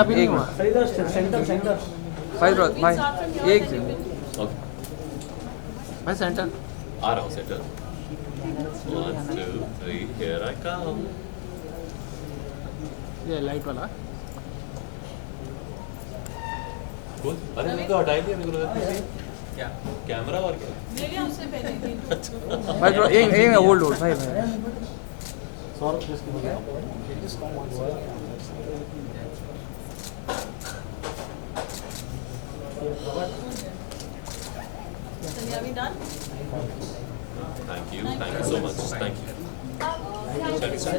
अभी नहीं हुआ। सेंटर भाई एक ओके भाई सेंटर आ रहा हूँ सेंटर 1 2 3 हियर आई कम ये लाइट वाला कूल अरे मेरे को हटा ही दिया मेरे को क्या कैमरा और क्या ले लिया उससे पहले भाई थोड़ा ये होल्ड भाई सौरभ जिसकी बोला अभी done thank you so much thank you चलिए सर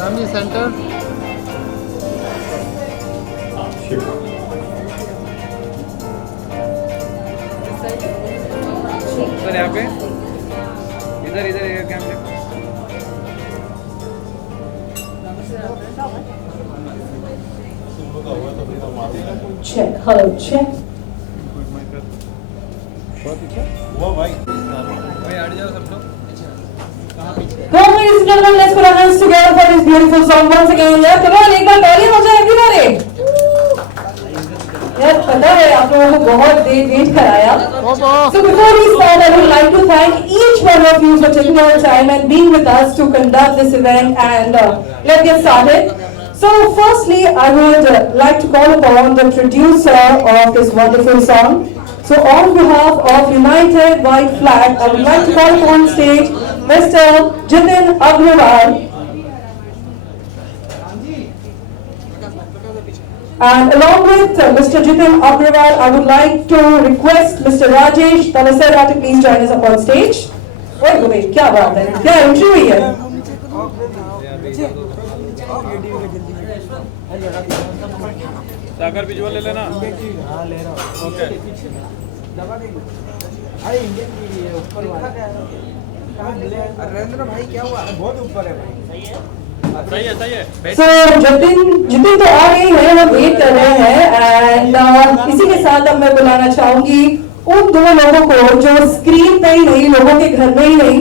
फैमिली सेंटर सर यहाँ पे इधर इधर ये कैमरे check hello check भाई हट जाओ सब लोग come on ladies and gentlemen, let's put our hands together for this beautiful song once again यार come on एक बार तालियां हो जाए everybody यार पता है आप लोगों को बहुत देर वेट कराया so before we start I would like to thank each one of you for taking your time and being with us to conduct this event and let's get started. So firstly I would like to call upon the producer of this wonderful song. So on behalf of United White Flag I would like to call upon stage Mr. Jitin Agrawal. And along with Mr. Jitin Agrawal, I would like to request Mr. Rajesh Talasara to please join us up on stage. Wait, क्या बात है? क्या entry हुई है? सागर विजुअल ले लेना हाँ ले रहा हूँ ओके दबा देंगे अरे इंडियन टीवी है ऊपर वाला कहाँ मिले नरेंद्र भाई क्या हुआ बहुत ऊपर है भाई सही है So जितिन तो आ गई है, हम वेट कर रहे हैं and इसी के साथ अब मैं बुलाना चाहूंगी उन दो लोगों को जो स्क्रीन पे ही नहीं, लोगों के घर में ही नहीं,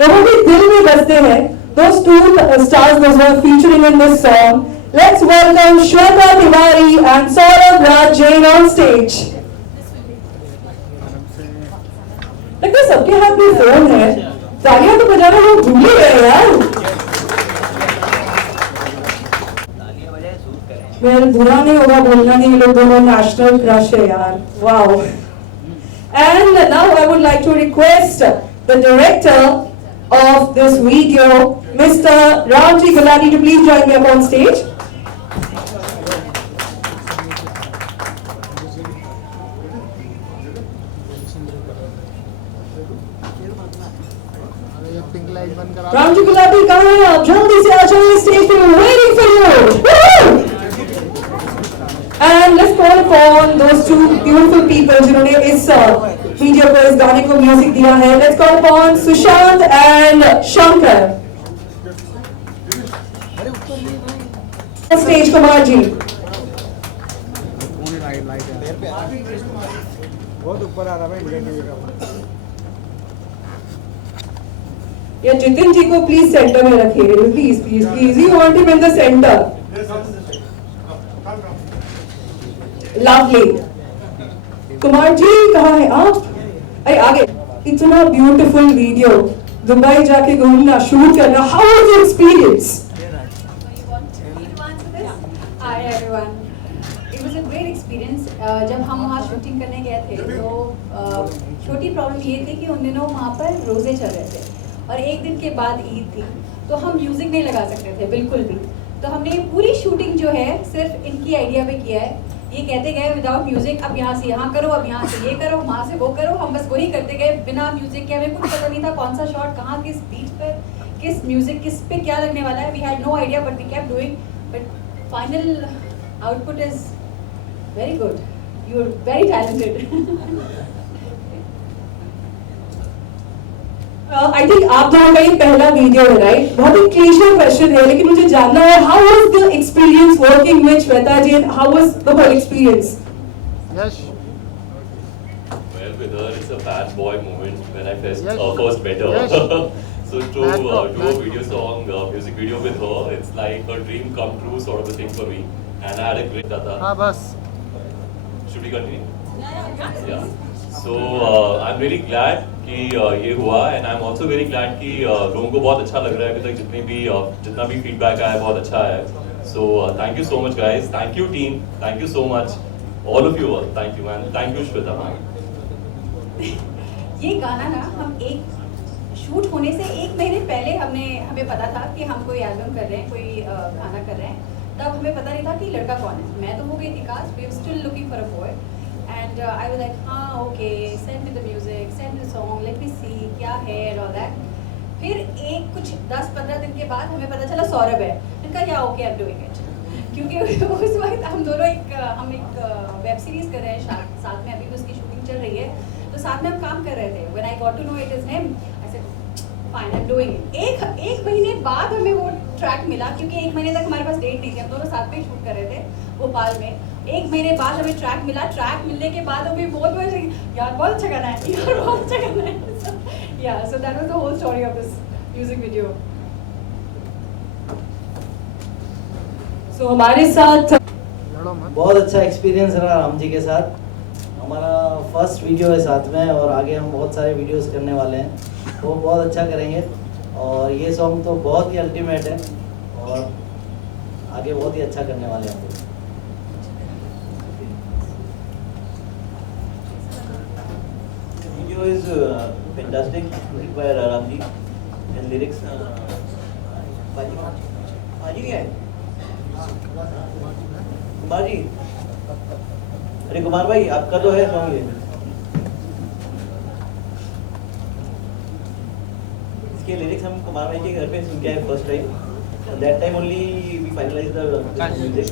लोगों के दिल में बसते हैं. Those two stars those were featuring in this song. Let's welcome Shweta Tiwari and Saurabh Raj Jain on stage. लगता है सबके हाथ में फोन है, तालियां तो बजाना लोग भूल ही गए यार. वेल बुरा नहीं होगा बोलना कि ये लोग दोनों नेशनल क्रश है यार. Wow. And now I would like to request the director of this video, Mr. Ramji Gulati, to please join me up on stage. Pink light बंद करा Ramji Gulati, कहाँ हैं आप? जल्दी से आ जाइए स्टेज पे, we're waiting for you. Woo! And let's call upon those two beautiful people जिन्होंने इस वीडियो को, इस गाने को म्यूजिक दिया है. Let's call upon सुशांत and शंकर. Stage कुमार जी. बहुत ऊपर आ रहा है इंडियन टीवी का या जितिन जी को प्लीज सेंटर में रखिए. Please please please you want him in the centre. Lovely. Kumar ji कहाँ है आप? अरे आगे. इतना ब्यूटीफुल वीडियो, दुबई जाके घूमना, शूट करना, how was your experience? Hi everyone. It was a great experience. जब हम वहाँ शूटिंग करने गए थे तो छोटी प्रॉब्लम ये थी कि उन दिनों वहाँ पर रोज़े चल रहे थे और एक दिन के बाद ईद थी तो हम म्यूज़िक नहीं लगा सकते थे बिल्कुल भी. तो हमने पूरी शूटिंग जो है सिर्फ इनकी आइडिया पे किया है ये कहते गए विदाउट म्यूजिक, अब यहाँ से यहाँ करो, अब यहाँ से ये करो, वहाँ से वो करो, हम बस वही करते गए बिना म्यूजिक के। हमें कुछ पता नहीं था कौन सा शॉट कहाँ, किस बीट पर, किस म्यूजिक किस पे क्या लगने वाला है। We had no idea but we kept doing, but final output is very good. You are very talented. I think आप दोनों का ये पहला वीडियो है, राइट? बहुत ही क्लीशे क्वेश्चन है, लेकिन मुझे जानना है how was the experience working with Shweta ji, and how was the whole experience? Yes. Well, with her, it's a bad boy moment when I first, Yes. first met her. Yes. So to Bad do boy, a bad video song, music video with her, it's like a dream come true sort of a thing for me. And I had a great data. हाँ बस. Should we continue? Yeah. Yeah. So I'm really glad कि ये हुआ, and I'm also very glad कि लोगों को बहुत अच्छा लग रहा है अभी तक, जितना भी feedback आया है बहुत अच्छा है. So thank you so much guys, thank you team, thank you so much, all of you all, thank you man, thank you Shweta ma'am. ये गाना ना हम एक शूट होने से 1 महीने पहले हमें पता था कि हम कोई एल्बम कर रहे हैं, कोई गाना कर रहे हैं। तब हमें पता नहीं था कि लड़का कौन है। मैं तो हो गई थी cast, we were still looking for a boy, and I was like हाँ okay, send me the music, send me the song, let me see क्या है एंड ऑल दैट। फिर कुछ 10-15 दिन के बाद हमें पता चला सौरभ है। मैंने कहा या okay I am doing it, क्योंकि उस वक्त हम दोनों एक वेब सीरीज कर रहे हैं साथ में, अभी भी उसकी शूटिंग चल रही है, तो साथ में हम काम कर रहे थे। When I got to know it is him, I said fine I am doing it. एक महीने बाद हमें वो ट्रैक मिला, क्योंकि 1 महीने तक हमारे पास डेट नहीं थी, हम दोनों साथ में शूट कर रहे थे भोपाल में। 1 महीने बाद हमें ट्रैक मिला। ट्रैक मिलने के बाद हमें बहुत यार बहुत अच्छा गाना है, यार बहुत अच्छा गाना है। Yeah so that was the whole story of this music video. So हमारे साथ लड़ो मत. बहुत अच्छा एक्सपीरियंस रहा राम जी के साथ। हमारा फर्स्ट वीडियो है साथ में, और आगे हम बहुत सारे वीडियोस करने वाले हैं, वो बहुत अच्छा करेंगे। और ये सॉन्ग तो बहुत ही अल्टीमेट है, और आगे बहुत ही अच्छा करने वाले हैं। Video is fantastic, music by Ramji and lyrics. Baji क्या है? कुमार जी, अरे कुमार भाई आपका तो है सॉन्ग ये। इसके लिरिक्स हम कुमार भाई के घर पे सुन के आए first time. That time only we finalize the music.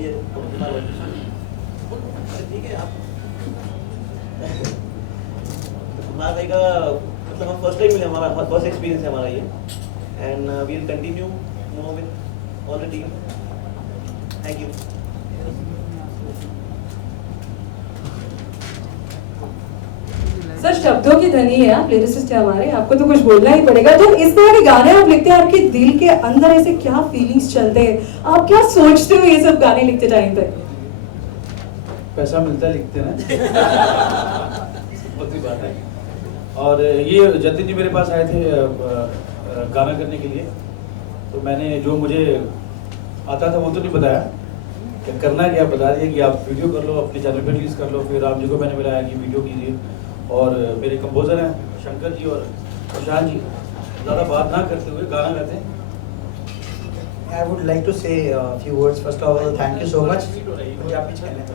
ये कुमार भाई ठीक है आप कुमार भाई का मतलब हम फर्स्ट टाइम मिले, हमारा फर्स्ट एक्सपीरियंस है हमारा ये, and we will continue with all the team. Thank you. Sir शब्दों की धनी है आप, लिरिसिस्ट है हमारे, आपको तो कुछ बोलना ही पड़ेगा। जब इस तरह के गाने आप लिखते हैं, आपके दिल के अंदर ऐसे क्या फीलिंग्स चलते हैं, आप क्या सोचते हो ये सब गाने लिखते टाइम पे? पैसा मिलता है लिखते ना। बहुत ही बात है। और ये जतिन जी मेरे पास आए थे गाना करने के लिए, तो मैंने जो मुझे आता था वो तो नहीं बताया कि करना क्या, बता दिया कि आप वीडियो कर लो, अपने चैनल पे रिलीज कर लो। फिर राम जी को मैंने बुलाया कि वीडियो कीजिए, और मेरे कंपोजर हैं शंकर जी और प्रशांत जी, ज़्यादा बात ना करते हुए गाना गाते हैं। I would like to say a few words. First of all, thank you so much. Punjabi channel.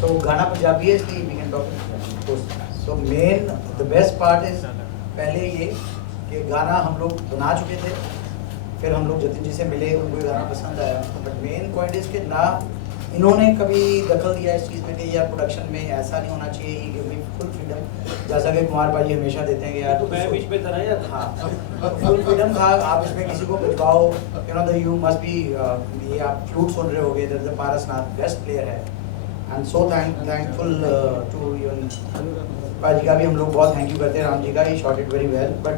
So गाना पंजाबी है, इसलिए we can talk. So main the best part is पहले ये कि गाना हम लोग बना चुके थे, फिर हम लोग जतिन जी से मिले, उनको ये गाना पसंद आया। बट मेन पॉइंट इज कि ना इन्होंने कभी दखल दिया इस चीज़ में कि यार प्रोडक्शन में ऐसा नहीं होना चाहिए, ही गिव मी फुल फ्रीडम, जैसा कि कुमार भाई हमेशा देते हैं कि यार तो मैं बीच में था ना यार। हाँ, फुल फ्रीडम था, आप इसमें किसी को बिठवाओ, you know the you must be, ये आप फ्लूट सुन रहे होगे, that the Parasnath best player है, and so thankful to even भाजी का भी हम लोग बहुत थैंक यू करते हैं, राम जी का, he shot it very well. But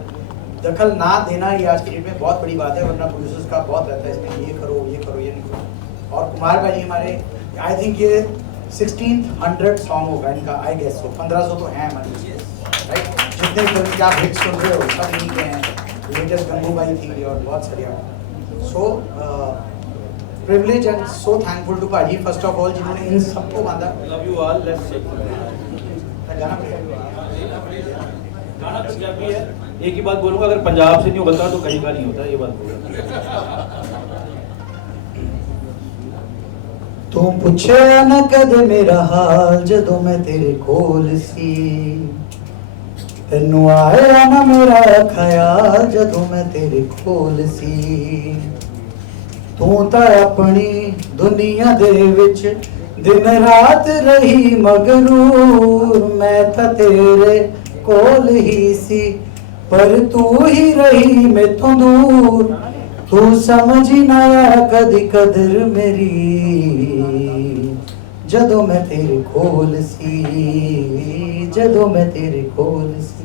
दखल ना देना ये आज की डेट में बहुत बड़ी बात है, वरना प्रोड्यूसर्स का बहुत रहता है इसमें, ये करो ये करो ये नहीं करो। और कुमार भाई हमारे, आई थिंक ये 1600 सॉन्ग होगा इनका, आई गेस सो 1500 तो हैं हमारे, राइट? जितने फिल्म क्या हिट सुन रहे हो सब इन्हीं के हैं, लेटेस्ट गंगूबाई थी और बहुत सारी। So privilege and so thankful to भाजी फर्स्ट ऑफ ऑल, जिन्होंने इन सबको बांधा। लव यू ऑल, लेट्स गाना पंजाबी है। एक ही बात बोलूंगा, अगर पंजाब से नहीं होता तो कहीं का नहीं होता, ये बात बोलूंगा। तू पुछया न कदे मेरा हाल जदों मैं तेरे कोल सी तेनू आया ना मेरा ख्याल जदों मैं तेरे कोल सी तू तां अपनी दुनिया दे विच दिन रात रही मगरूर मैं तां तेरे कोल ही सी पर तू ही रही मेथों दूर तू समझ ना आया कदी कदर मेरी जदों मैं तेरे कोल सी जदों मैं तेरे कोल सी।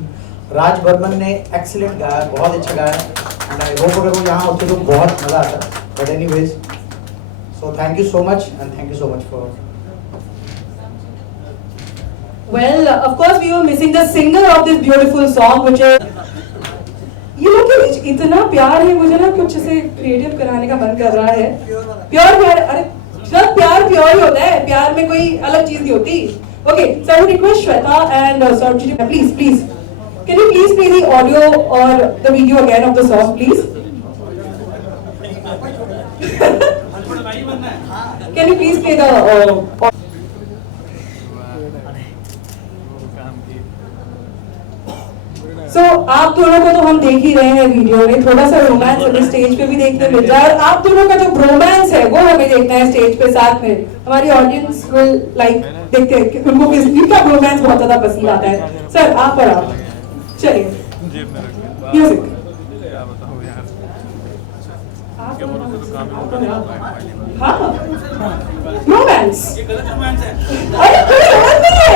राज बर्मन ने एक्सीलेंट गाया, बहुत अच्छा गाया एंड आई होप अगर वो यहाँ होते तो बहुत मजा आता। But anyways so thank you so much and thank you so much for Well, of course, we were missing the singer of this beautiful song, which is. ये लोग के बीच इतना प्यार है, मुझे ना कुछ ऐसे क्रिएटिव कराने का मन कर रहा है। प्योर प्यार, अरे सब प्यार प्योर ही होता है, प्यार में कोई अलग चीज नहीं होती। Okay, so I would request Shweta and Saurabh, please, can you please play the audio or the video again of the song, please? Can you please play the? So, आप दोनों को तो हम देख ही रहे हैं वीडियो में, थोड़ा सा रोमांस हमें स्टेज पे भी देखने मिल जाए और आप दोनों का जो रोमांस है वो हमें देखना है स्टेज पे साथ में। हमारी ऑडियंस विल लाइक देखते हैं कि उनको किसका रोमांस बहुत ज्यादा पसंद आता है। सर आप और आप चलिए म्यूजिक। हाँ रोमांस, अरे कोई रोमांस नहीं है।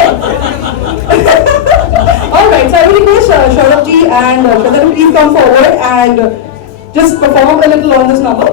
All right, so I will request Saurabh ji and Shweta to please come forward and just perform a little on this number.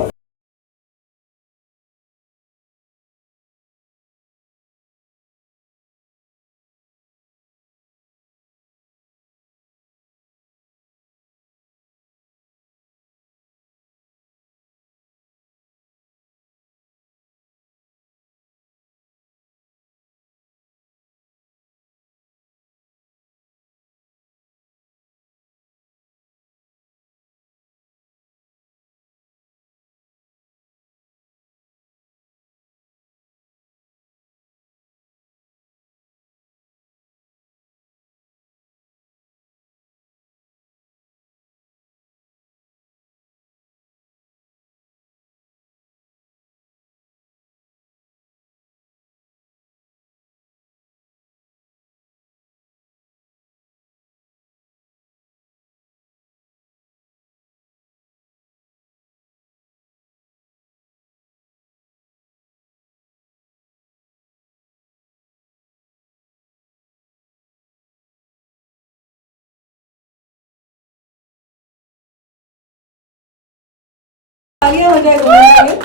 तालियां हो जाए दोनों के लिए।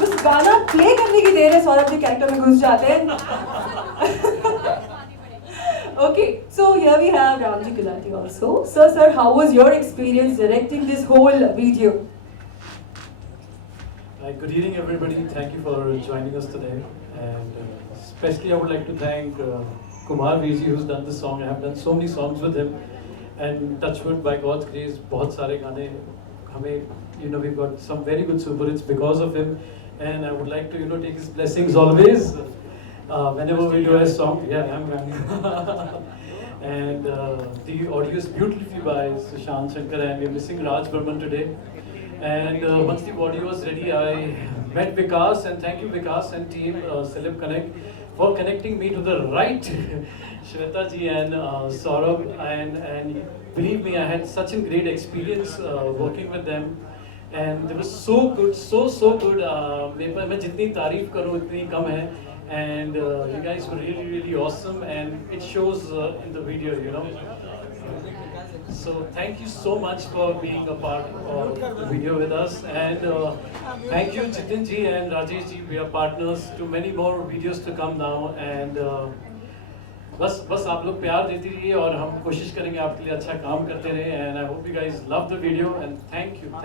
बस गाना प्ले करने की देर है, सौरभ जी कैरेक्टर में घुस जाते हैं। Okay, so here we have Ramji Gulati also. Sir, how was your experience directing this whole video? Good evening, everybody. Thank you for joining us today, and especially I would like to thank Kumar Viji, who's done this song. I have done so many songs with him, and touchwood by God's grace, बहुत सारे गाने हमें, we've got some very good super hits because of him, and I would like to, take his blessings always, whenever we do a song. Yeah, and the audio is beautifully by Sushant Shankar, and we're missing Raj Burman today. And once the audio was ready, I met Vikas, and thank you Vikas and team Celeb Connect for connecting me to the right Shweta ji and Saurabh, and believe me, I had such a great experience working with them, and they were so good, so good. मैं जितनी तारीफ करूँ उतनी कम है, and you guys were really awesome, and it shows in the video, So thank you so much for being a part of the video with us, and thank you Jitin ji and Rajesh ji. We are partners to many more videos to come now, and बस आप लोग प्यार देती रहिए और हम कोशिश करेंगे आपके लिए अच्छा काम करते रहे, and I hope you guys love the video, and thank you so much.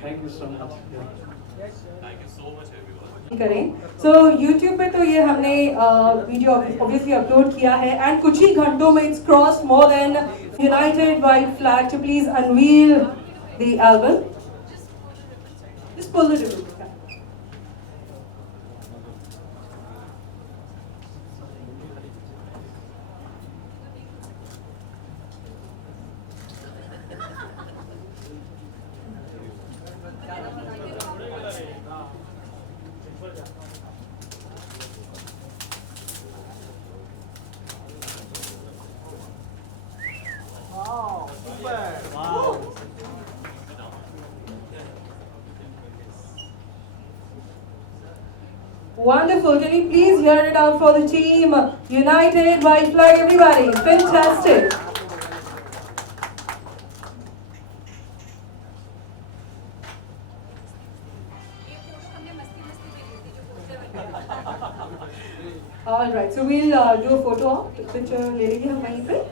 Thank you so much everyone. करें। So YouTube पे तो ये हमने वीडियो obviously अपलोड किया है, and कुछ ही घंटों में it's crossed more than United White Flag to please unveil the album. Just pull the ribbon. Wonderful. Can you please hear it out for the team? United, white flag, everybody. Fantastic. All right. So we'll do a photo op. Picture ले लेंगे हम वहीं पे.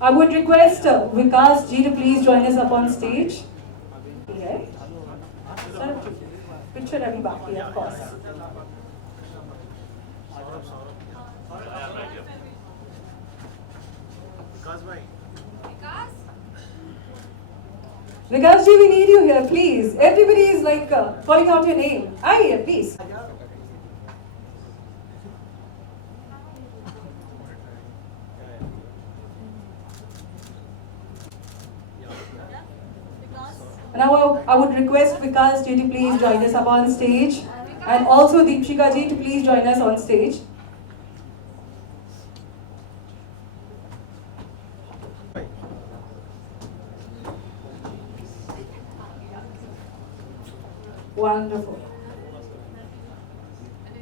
I would request Vikas ji to please join us up on stage. Yeah. Sir, picture abhi baki hai, of course. Vikas ji, we need you here, please. Everybody is like calling out your name. Aye, please. Now I would request Vikas ji to please join us up on stage, and also Deepshika ji to please join us on stage. Wonderful.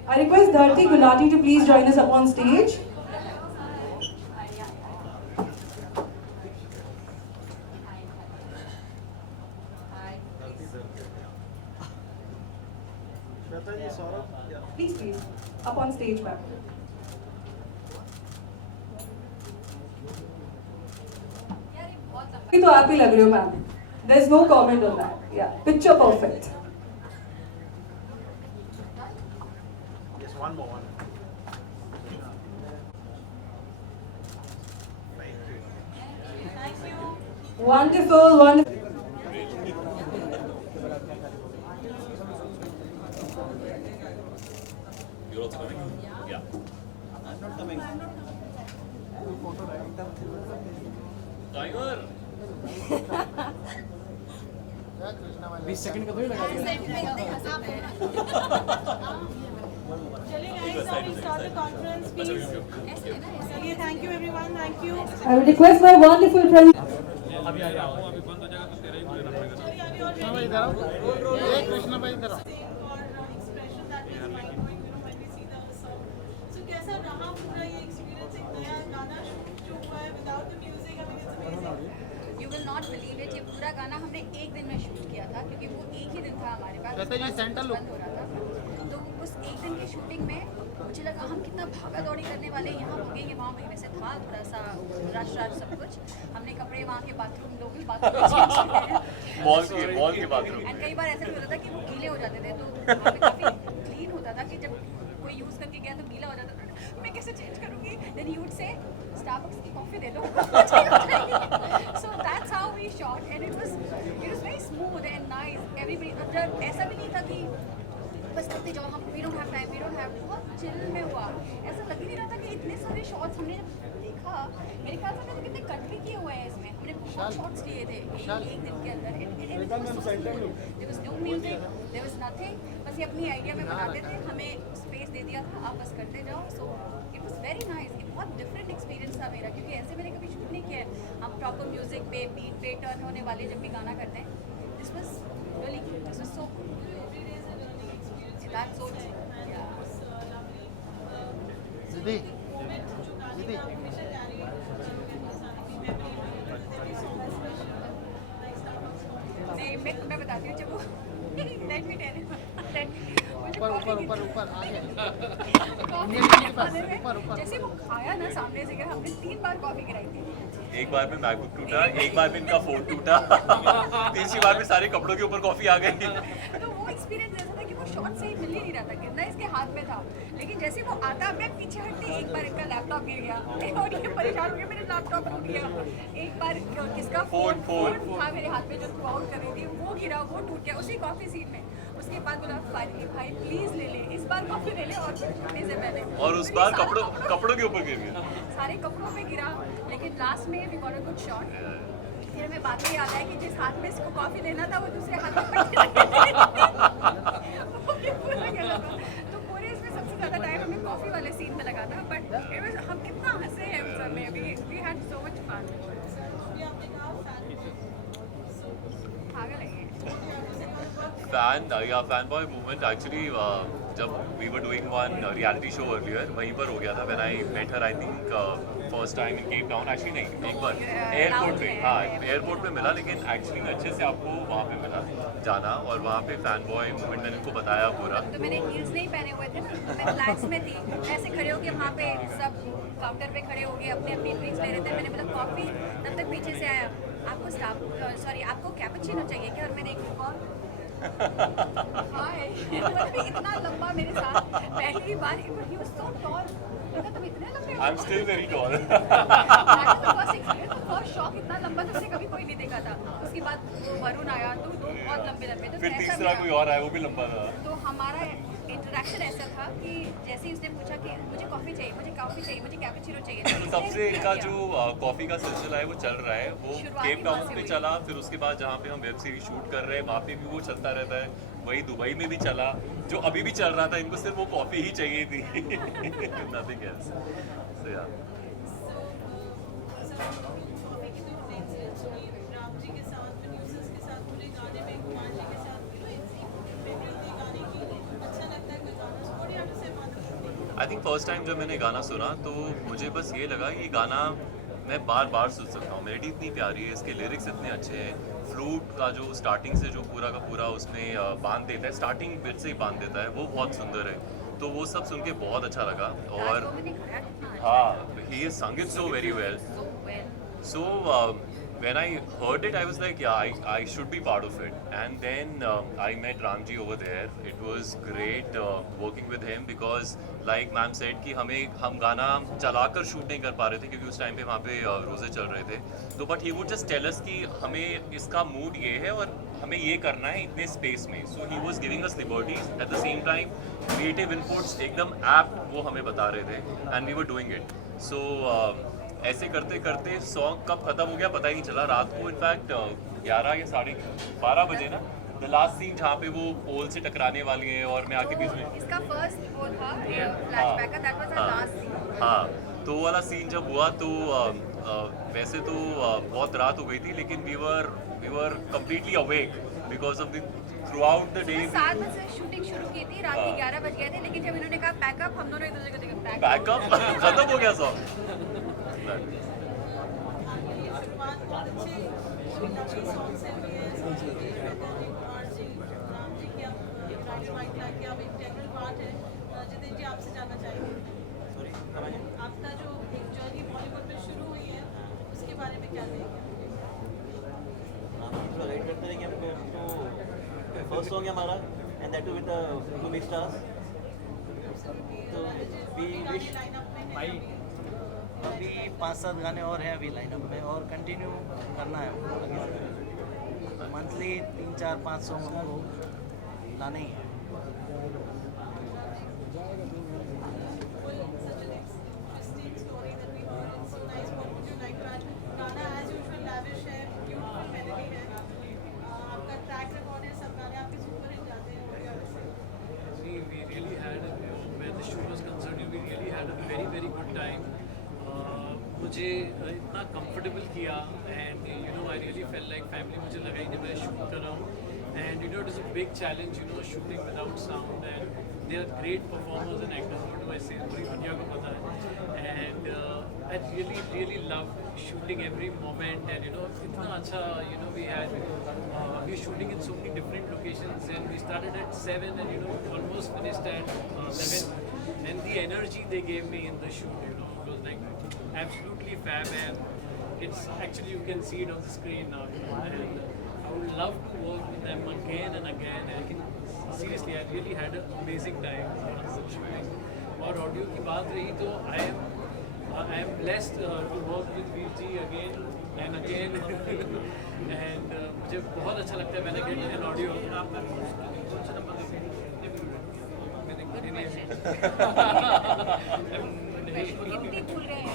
I request Dharti Gulati to please join us up on stage. Please, please, up on stage, ma'am. अभी तो आप ही लग रहे हो, ma'am. There's no comment on that. Yeah, picture perfect. Yes, one more. Thank you. Wonderful, wonderful. You're also coming? Yeah. I'm not coming. Tiger! 20 सेकंड का थोड़ी लगा दिया चलिए guys, now we'll start the conference, please. चलिए, thank you everyone, thank you. I would request my wonderful friend. चलिए, अभी और भाई इधर आओ। ए कृष्णा भाई इधर आओ। और expression that we are going, when we see the song. So कैसा रहा पूरा ये experience, एक नया गाना shoot जो हुआ है without the music, I mean it's amazing. You will not believe it, ये पूरा गाना हमने एक दिन में शूट किया था क्योंकि वो एक ही दिन था हमारे पास। कहते जी सेंटर बंद हो रहा था, तो उस एक दिन की शूटिंग में मुझे लगा हम कितना भागा दौड़ी करने वाले हैं, यहाँ भागेंगे वहाँ भागने से था थोड़ा सा रश सब कुछ। हमने कपड़े वहाँ के बाथरूम लोकल बाथरूम में चेंज किए हैं। मॉल के बाथरूम। एंड कई बार ऐसा भी होता था कि वो गीले हो जाते थे, तो वहाँ पे काफ़ी क्लीन होता था कि जब कोई यूज़ करके गया तो गीला हो जाता था, मैं कैसे चेंज करूँगी। Then you would say Starbucks की कॉफ़ी दे दो। So that's how we shot, and it was very smooth and nice. Everybody, ऐसा भी नहीं था कि बस करते जाओ, हम we don't have time, बहुत चिल में हुआ। ऐसा लग ही नहीं रहा था कि इतने सारे शॉट्स हमने देखा, मेरे ख्याल से कितने कट भी किए हुए हैं इसमें, हमने बहुत शॉट्स लिए थे एक दिन के अंदर। There was no music, there was nothing, बस ये अपनी आइडिया में बनाते थे, हमें स्पेस दे दिया था, आप बस करते जाओ। So it was very nice, ये बहुत डिफरेंट एक्सपीरियंस था मेरा, क्योंकि ऐसे मैंने कभी शूट नहीं किया है। हम प्रॉपर म्यूजिक पे बीट पे टर्न होने वाले जब भी गाना करते हैं, this was really good, this was so good. That's so true. Yeah. दीदी दीदी नहीं, मैं बताती हूँ जब वो let me tell you. ऊपर आगे जैसे वो खाया ना सामने से, हमने 3 बार कॉफी गिराई थी। एक बार में मैकबुक टूटा, एक बार में इनका फोन टूटा, तीसरी बार में सारे कपड़ों के ऊपर कॉफी आ गई। तो वो एक्सपीरियंस ऐसा था कि वो शॉट से ही मिल ही नहीं रहा था, गिरना इसके हाथ में था, लेकिन जैसे वो आता मैं पीछे हटती, एक बार इनका लैपटॉप गिर गया और ये परेशान हो गया, मेरा लैपटॉप टूट गया। एक बार किसका फोन था मेरे हाथ में, जो थ्रू आउट कर रही थी, वो गिरा, वो टूट गया उसी कॉफी सीन में। उसके बाद बोला भाई प्लीज ले ले, इस बार कॉफी ले ले और छूटने से पहले। और उस बार कपड़ों के ऊपर गिर गया, सारे कपड़ों पे गिरा, लेकिन लास्ट में we got a good shot. फिर हमें बात में याद आया कि जिस हाथ में इसको कॉफी लेना था वो दूसरे हाथ में तो पूरे इसमें सबसे ज़्यादा टाइम अभी आपने कहा पागल है ये। फैन बॉय मूवमेंट एक्चुअली जब we were doing one reality show earlier वहीं पर हो गया था when I met her I think first time in Cape Town actually नहीं एक बार एयरपोर्ट पे हाँ एयरपोर्ट पे मिला लेकिन एक्चुअली अच्छे से आपको वहाँ पे मिला जाना और वहाँ पे फैन बॉय मूवमेंट मैंने उनको बताया पूरा तो मैंने हील्स नहीं पहने हुए थे तो मैं फ्लैट्स में थी ऐसे खड़े हो गए वहाँ पे सब काउंटर पे खड़े हो गए अपने अपनी ड्रिंक्स ले रहे थे मैंने बोला कॉफ़ी तब तक पीछे से आया आपको आपको कैपुचिनो चाहिए क्या और मैंने एक और हाय मतलब इतना लंबा मेरे साथ पहली बार ही वाज सो टॉल तुम इतने लंबे हो I am still very tall first shock इतना लंबा तुमने कभी कोई नहीं देखा था उसके बाद वरुण आया तो बहुत लंबे लंबे तो फिर ऐसा तीसरा भी कोई और आया वो भी लंबा था तो हमारा इंटरेक्शन ऐसा था कि जैसे ही उसने पूछा कि मुझे कॉफ़ी चाहिए मुझे कैपुचिनो चाहिए तो तब से इनका जो कॉफ़ी का सिलसिला है वो चल रहा है वो शुरुआती केप टाउन वहाँ से पे हुई। चला फिर उसके बाद जहाँ पे हम वेब सीरीज शूट कर रहे हैं वहाँ पे भी वो चलता रहता है वही दुबई में भी चला जो अभी भी चल रहा था इनको सिर्फ वो कॉफ़ी ही चाहिए थी नथिंग एल्स सो या कॉफी की जो फ्रेंड्स राम जी के साथ प्रोड्यूसर्स के साथ पूरे गाने में कुमार जी के साथ मेमोरी थी गाने की अच्छा लगता है कोई गाना what you have to say about I think first time जब मैंने गाना सुना तो मुझे बस ये लगा ये गाना मैं बार बार सुन सकता हूँ मेलोडी इतनी प्यारी है इसके लिरिक्स इतने अच्छे हैं फ्लूट का जो स्टार्टिंग से जो पूरा का पूरा उसमें बांध देता है स्टार्टिंग बिट से ही बांध देता है वो बहुत सुंदर है तो वो सब सुन के बहुत अच्छा लगा और हाँ ही इज संग it so very well So when I heard it, I was like, yeah, I should be part of it. And then I met Ramji over there. It was great working with him because, like ma'am said, कि हम गाना चलाकर शूट नहीं कर पा रहे थे क्योंकि उस टाइम पे वहाँ पे रोज़े चल रहे थे. तो but he would just tell us कि हमें इसका मूड ये है और हमें ये करना है इतने स्पेस में. So he was giving us liberties at the same time. Creative inputs एकदम apt वो हमें बता रहे थे and we were doing it. So ऐसे करते करते सॉन्ग कब खत्म हो गया पता ही नहीं चला रात को इनफैक्ट 11 या 12:30 बजे ना द लास्ट सीन जहाँ पे वो पोल से टकराने वाली है और मैं आके बीच में इसका फर्स्ट वो था फ्लैशबैक का that was the last scene हाँ तो वो वाला सीन जब हुआ तो वैसे तो बहुत रात हो गई थी लेकिन we were completely awake because of the throughout the day 7 बजे शूटिंग शुरू की थी रात के 11 बज गए थे लेकिन जब इन्होंने कहा पैकअप हम दोनों एक दूसरे को देखे बैकअप खत्म हो गया सॉन्ग शुरुआत बहुत अच्छे लवली सॉन्ग से हुई है कुमार जी राम जी की आप राइट लाइक के आप इंटीग्रल पार्ट है जितेन जी आपसे जानना चाहेंगे आपका जो एक जर्नी बॉलीवुड में शुरू हुई है उसके बारे में क्या कहेंगे थोड़ा गाइड करते रहे कि हमको फर्स्ट सॉन्ग है हमारा and that too with two big stars तो वी विश अभी 5-7 गाने और हैं अभी लाइनअप में और कंटिन्यू करना है मंथली 3-4-5 सॉन्ग हमको लाने ही है मुझे इतना कंफर्टेबल किया and you know I really felt like family मुझे लगा कि मैं शूट कर रहा हूँ and you know it is a big challenge you know shooting without sound and they are great performers and actors but वैसे पूरी दुनिया को पता है and I really love shooting every moment and you know इतना अच्छा you know we shooting in so many different locations and we started at 7 and you know almost finished at 11 and the energy they gave me in the shoot you know it was like absolutely fab and it's actually you can see it on the screen now you know, and I would love to work with them again and again and seriously I really had an amazing time shooting और ऑडियो की बात रही तो I am blessed to work with Veer ji again and again and मुझे बहुत अच्छा लगता है when I get an audio Hindi भूल रहे हैं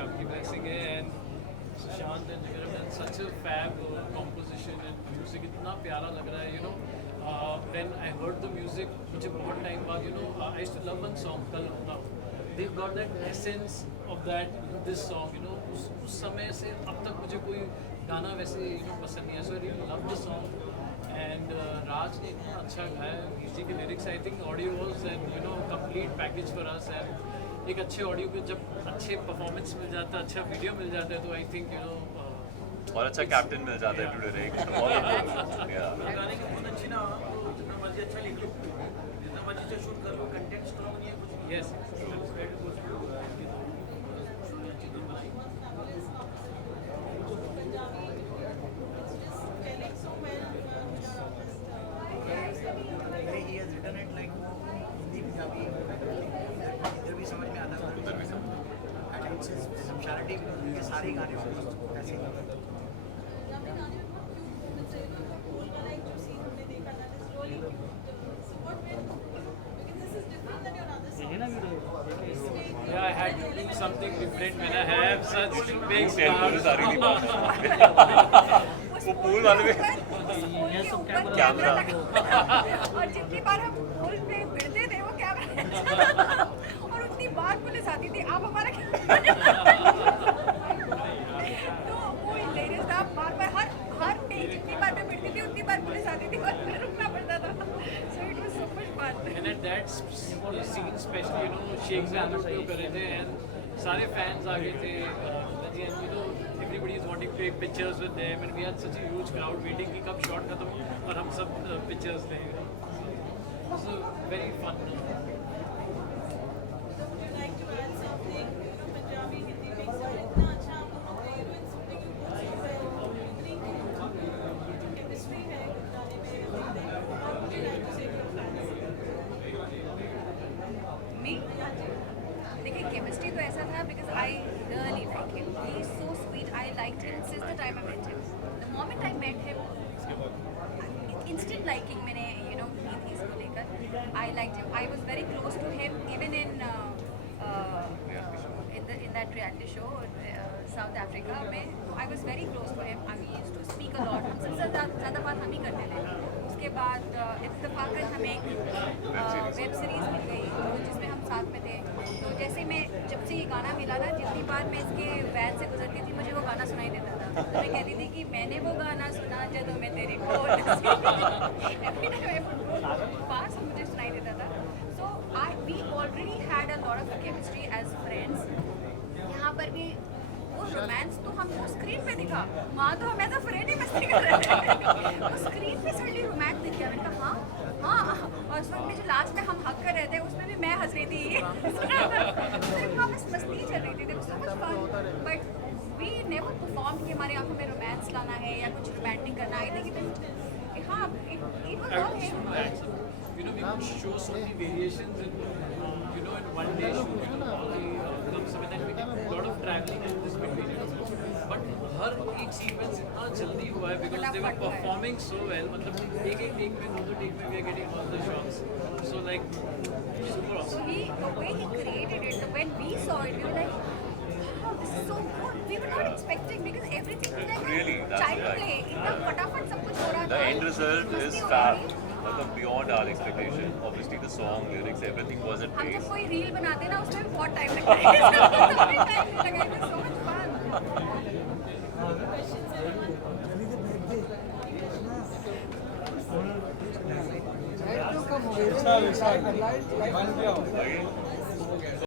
आपकी ब्लेसिंग है and Sushant and Jigar have done such a fab composition and music इतना प्यारा लग रहा है, you know. When I heard the music, मुझे बहुत time बाद, you know, I used to love one song, Kal Hoona. They've got that essence of that in this song, you know. उस समय से अब तक मुझे कोई गाना वैसे, you know, पसंद नहीं है. So I really love the song. And Raj ने इतना अच्छा गाया, इसी के lyrics, I think audio was and you know complete package for us. And एक अच्छे ऑडियो पे जब अच्छे परफॉर्मेंस मिल जाता है, अच्छा वीडियो मिल जाता है, तो आई थिंक यू नो और अच्छा कैप्टन मिल जाता है टू डायरेक्ट ऑल ऑफ गाने की बहुत अच्छी ना, जितना मर्जी अच्छा लिख लो, जितना मर्जी अच्छा शूट कर लो, कंटेंट स्ट्रॉन्ग नहीं है कुछ नहीं. Yes He has written it like Hindi, Punjabi, इधर भी समझ में आता है, उधर भी समझ में आता है. And it's his speciality के सारे गाने ऐसे ही. Yeah, I had to do something different when I have such big police आ रही थी बाहर. वो पूल वाले में कैमरा और जितनी बार हम पुल पे भिड़ते थे वो कैमरा और उतनी बार पुलिस आती थी, आप हमारा तो वो हिलेरियस था. बार बार हर टेक जितनी बार मैं भिड़ती थी उतनी बार पुलिस आती थी और फिर रुकना पड़ता था. So it was so much fun. And at that scene especially, you know, Sheikh Zan उपयोग कर रहे थे and सारे fans आ गए थे, and you know everybody is wanting to take pictures with them and we had such a huge crowd waiting कि कब shot खत्म हो और हम सब pictures लें. It was a very fun. Me? देखिए केमिस्ट्री तो ऐसा था because I really like him. He is so sweet. I liked him since the time I met him. The moment I met him, instant liking मैंने you know की थी इसको लेकर. I liked him. I was very close to him even in that reality show South Africa में. I was very close to him. We used to speak a lot. हमसे ज़्यादा बात हम ही करते थे. उसके बाद इत्तेफाकन हमें एक वेब सीरीज़ मिल गई जिसमें हम साथ में थे. तो जैसे मैं जब से ये गाना मिला ना, जितनी बार मैं इसके वैन से गुजरती थी मुझे वो गाना सुनाई देता था. तो मैं कहती थी कि मैंने वो गाना सुना जदों मैं तेरे कोल पास मुझे सुनाई देता था. So we already had a lot of chemistry as friends. यहाँ पर भी वो रोमांस तो हमको स्क्रीन पे दिखा, वहाँ तो हम एज अ फ्रेंड ही मस्ती कर रहे थे. वो स्क्रीन पे सडनली रोमांस दिख गया. मैंने कहा हाँ. और उस वक्त में जो लास्ट में हम हक कर रहे थे उसमें भी मैं हंस रही थी. हाँ बस मस्ती चल रही थी. So much fun. But we never perform कि हमारे आंखों में रोमांस लाना है या कुछ रोमांटिक करना है. हाँ it was all him. You know, we could show so many variations in, you know, in one day shoot, you know, all the comes and then we did a lot of traveling in this between, you know. But हर एक sequence इतना जल्दी हुआ है because they were performing so well. मतलब एक take में, दो take में we are getting all the shots. So like super awesome. So the way he created it, when we saw it, we were like, wow, this is so good. We were not expecting because everything was like Really, that's child right. play. इतना फटाफट सब कुछ हो रहा था. The end result is fab. Beyond our expectation. Obviously, the song, lyrics, everything was at हम जब pace. कोई रील बनाते ना उसमें भी बहुत टाइम लगता है. It was so much fun. Light to come over. Light.